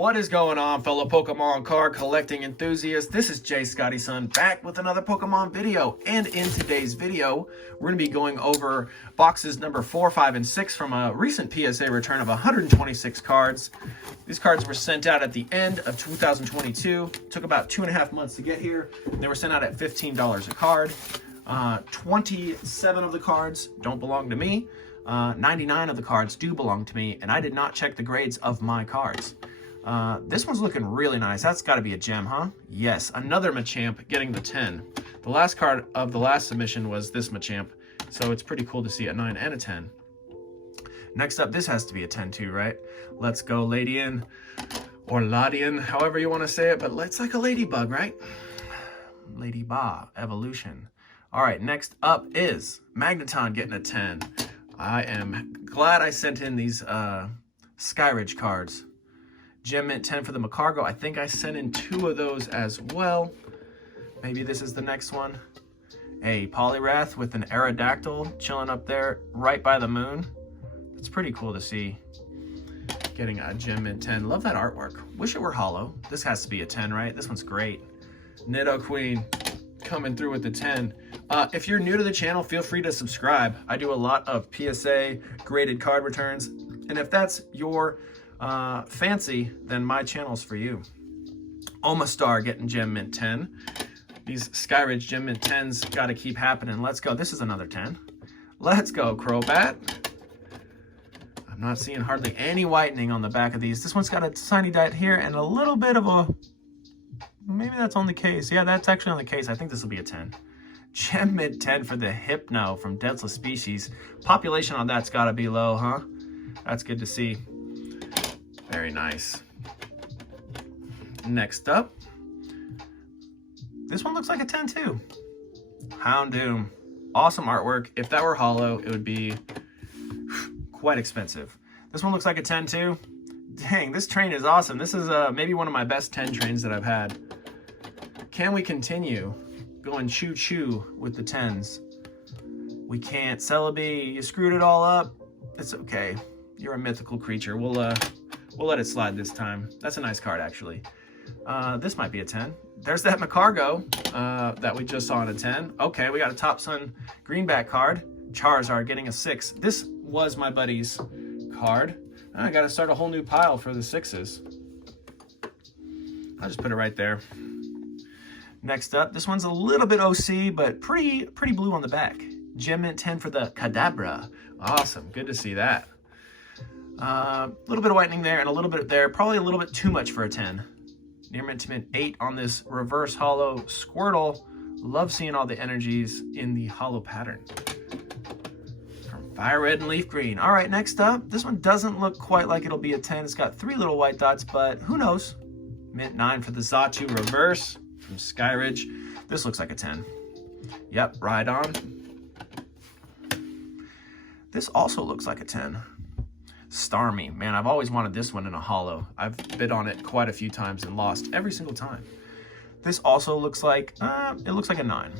What is going on, fellow Pokemon card collecting enthusiasts? This is Jay Scotty Son back with another Pokemon video, and in today's video we're going to be going over boxes number 4, 5, and 6 from a recent PSA return of 126 cards. These cards were sent out at the end of 2022. Took about 2.5 months to get here. They were sent out at $15 a card. 27 of the cards don't belong to me. 99 of the cards do belong to me, and I did not check the grades of my cards. This one's looking really nice. That's got to be a gem, huh? Yes, another Machamp getting the 10. The last card of the last submission was this Machamp, so it's pretty cool to see a 9 and a 10. Next up, this has to be a 10 too, right? Let's go Ladian, or Ladian, however you want to say it, but it's like a ladybug, right? Lady Ba, evolution. All right, next up is Magneton getting a 10. I am glad I sent in these Skyridge cards. Gem Mint 10 for the Macargo. I think I sent in 2 of those as well. Maybe this is the next one. A Poliwrath with an Aerodactyl chilling up there right by the moon. It's pretty cool to see. Getting a Gem Mint 10. Love that artwork. Wish it were hollow. This has to be a 10, right? This one's great. Nidoqueen coming through with the 10. If you're new to the channel, feel free to subscribe. I do a lot of PSA graded card returns, and if that's your fancy, then my channel's for you. Omastar getting Gem Mint 10. These Skyridge Gem Mint 10s got to keep happening. Let's go. This is another 10. Let's go, Crobat. I'm not seeing hardly any whitening on the back of these. This one's got a tiny dot here and a little bit of a... Maybe that's on the case. Yeah, that's actually on the case. I think this will be a 10. Gem Mint 10 for the Hypno from Deathless Species. Population on that's got to be low, huh? That's good to see. Very nice. Next up, this one looks like a 10 too. Houndoom. Awesome artwork. If that were hollow, it would be quite expensive. This one looks like a 10 too. Dang, this train is awesome. This is maybe one of my best 10 trains that I've had. Can we continue going choo-choo with the 10s? We can't. Celebi, you screwed it all up. It's okay. You're a mythical creature. We'll let it slide this time. That's a nice card, actually. This might be a 10. There's that Macargo that we just saw in a 10. Okay, we got a Top Sun Greenback card. Charizard getting a 6. This was my buddy's card. I got to start a whole new pile for the 6s. I'll just put it right there. Next up, this one's a little bit OC, but pretty blue on the back. Gem Mint 10 for the Kadabra. Awesome, good to see that. A little bit of whitening there and a little bit there. Probably a little bit too much for a 10. Near Mint to Mint 8 on this reverse hollow Squirtle. Love seeing all the energies in the hollow pattern. From Fire Red and Leaf Green. All right, next up. This one doesn't look quite like it'll be a 10. It's got 3 little white dots, but who knows? Mint 9 for the Xatu reverse from Skyridge. This looks like a 10. Yep, right on. This also looks like a 10. Starmie. Man, I've always wanted this one in a hollow. I've bid on it quite a few times and lost every single time. This also looks like, it looks like a 9.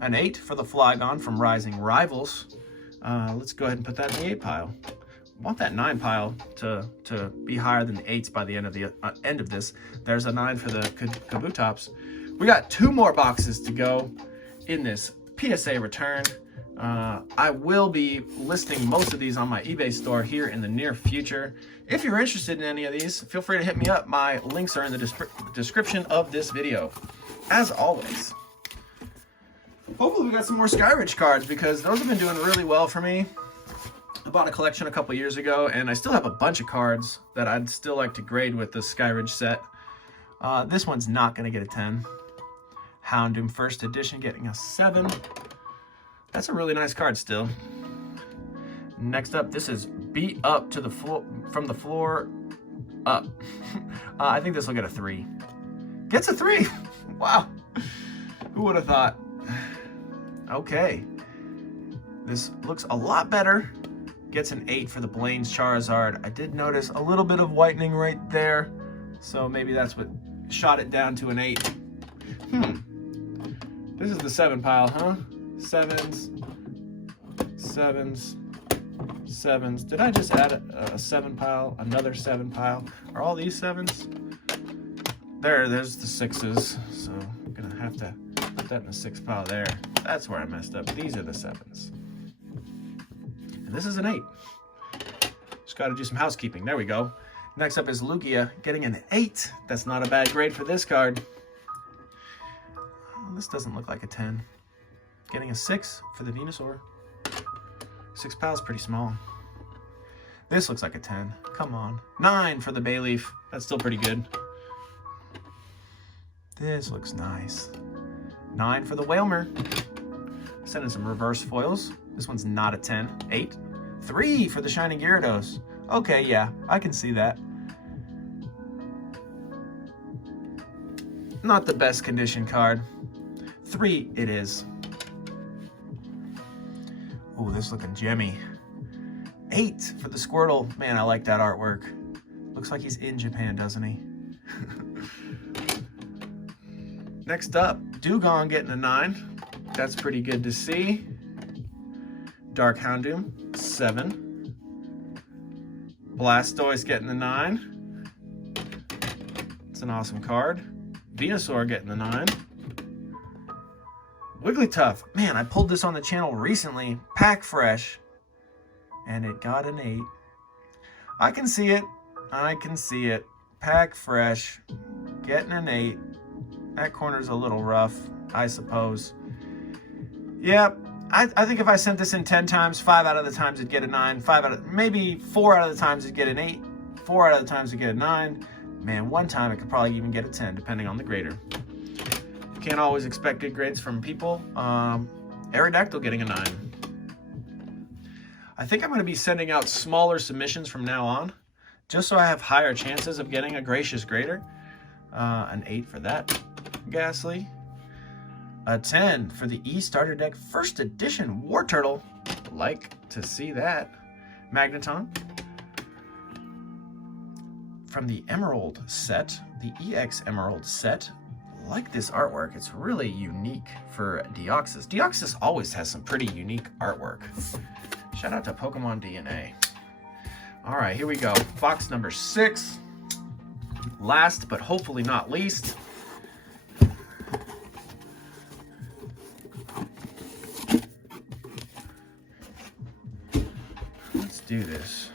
An 8 for the Flygon from Rising Rivals. Let's go ahead and put that in the 8 pile. I want that 9 pile to be higher than the 8s by the end of this. There's a 9 for the Kabutops. We got 2 more boxes to go in this PSA return. I will be listing most of these on my eBay store here in the near future. If you're interested in any of these, feel free to hit me up. My links are in the description of this video. As always, hopefully we got some more Skyridge cards because those have been doing really well for me. I bought a collection a couple years ago and I still have a bunch of cards that I'd still like to grade with the Skyridge set. This one's not going to get a 10. Houndoom First Edition getting a 7. That's a really nice card still. Next up, this is Beat Up to the floor, from the floor up. I think this will get a 3. Gets a 3. Wow. Who would have thought? Okay. This looks a lot better. Gets an 8 for the Blaine's Charizard. I did notice a little bit of whitening right there, so maybe that's what shot it down to an 8. This is the 7 pile, huh? 7s, sevens. Did I just add a 7 pile? Another 7 pile? Are all these 7s? There's the 6s. So I'm gonna have to put that in the 6 pile there. That's where I messed up. These are the 7s. And this is an 8. Just gotta do some housekeeping. There we go. Next up is Lugia getting an 8. That's not a bad grade for this card. Oh, this doesn't look like a 10. Getting a 6 for the Venusaur. 6 pile is pretty small. This looks like a 10. Come on. 9 for the Bayleaf. That's still pretty good. This looks nice. 9 for the Whalmer. Sending some reverse foils. This one's not a 10. 8. 3 for the Shining Gyarados. Okay, yeah, I can see that. Not the best condition card. 3 it is. Oh, this looking gemmy. 8 for the Squirtle. Man, I like that artwork. Looks like he's in Japan, doesn't he? Next up, Dugong getting a 9. That's pretty good to see. Dark Houndoom, 7. Blastoise getting the 9. It's an awesome card. Venusaur getting the 9. Wigglytuff. Man, I pulled this on the channel recently. Pack Fresh. And it got an 8. I can see it. I can see it. Pack Fresh. Getting an 8. That corner's a little rough, I suppose. Yep. I think if I sent this in 10 times, 5 out of the times it'd get a 9. Maybe 4 out of the times it'd get an 8. 4 out of the times it'd get a 9. Man, one time it could probably even get a 10, depending on the grader. You can't always expect good grades from people. Aerodactyl getting a 9. I think I'm going to be sending out smaller submissions from now on, just so I have higher chances of getting a gracious grader. An 8 for that. Ghastly. A 10 for the E-Starter Deck First Edition War Turtle. Like to see that. Magneton. From the Emerald set, the EX Emerald set. Like this artwork. It's really unique for Deoxys. Deoxys always has some pretty unique artwork. Shout out to Pokemon DNA. All right, here we go. Box number 6. Last, but hopefully not least. Let's do this.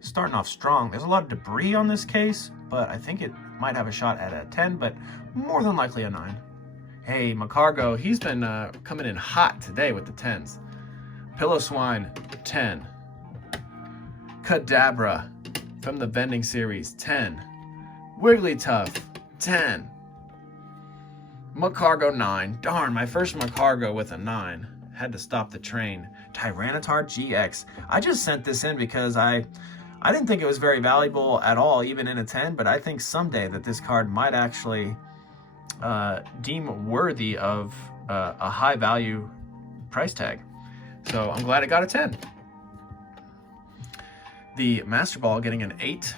Starting off strong. There's a lot of debris on this case, but I think it might have a shot at a 10, but more than likely a 9. Hey, Macargo, he's been coming in hot today with the 10s. Pillow-Swine, 10. Kadabra from the vending series, 10. Wigglytuff, 10. Macargo, 9. Darn, my first Macargo with a 9. Had to stop the train. Tyranitar GX. I just sent this in because I didn't think it was very valuable at all, even in a 10, but I think someday that this card might actually deem worthy of a high value price tag. So I'm glad it got a 10. The Master Ball getting an 8.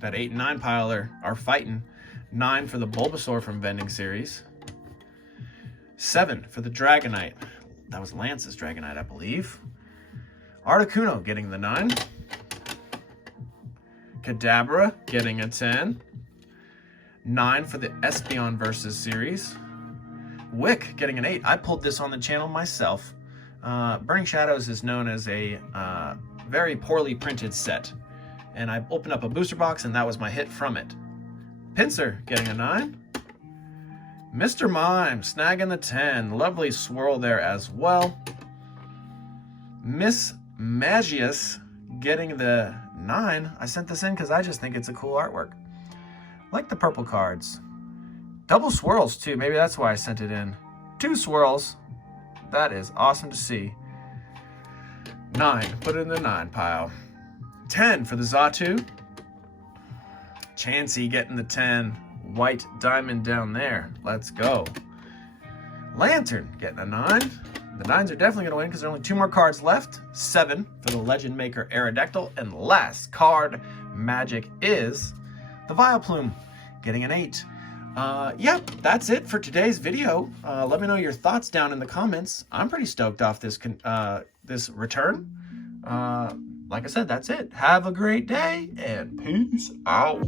That 8 and 9 pile are fighting. 9 for the Bulbasaur from vending series. 7 for the Dragonite. That was Lance's Dragonite, I believe. Articuno getting the 9. Kadabra getting a 10. 9 for the Espeon Versus series. Wick getting an 8. I pulled this on the channel myself. Burning Shadows is known as a very poorly printed set. And I opened up a booster box and that was my hit from it. Pinsir getting a 9. Mr. Mime snagging the 10. Lovely swirl there as well. Miss Magius getting the 9. I sent this in because I just think it's a cool artwork. Like the purple cards. Double swirls too. Maybe that's why I sent it in. 2 swirls. That is awesome to see. 9. Put it in the 9 pile. 10 for the Xatu. Chansey getting the 10. White diamond down there. Let's go. Lantern getting a 9. The 9s are definitely going to win because there are only 2 more cards left. 7 for the Legend Maker Aerodactyl. And last card magic is the Vileplume getting an 8. Yeah, that's it for today's video. Let me know your thoughts down in the comments. I'm pretty stoked off this this return. Like I said, that's it. Have a great day and peace out.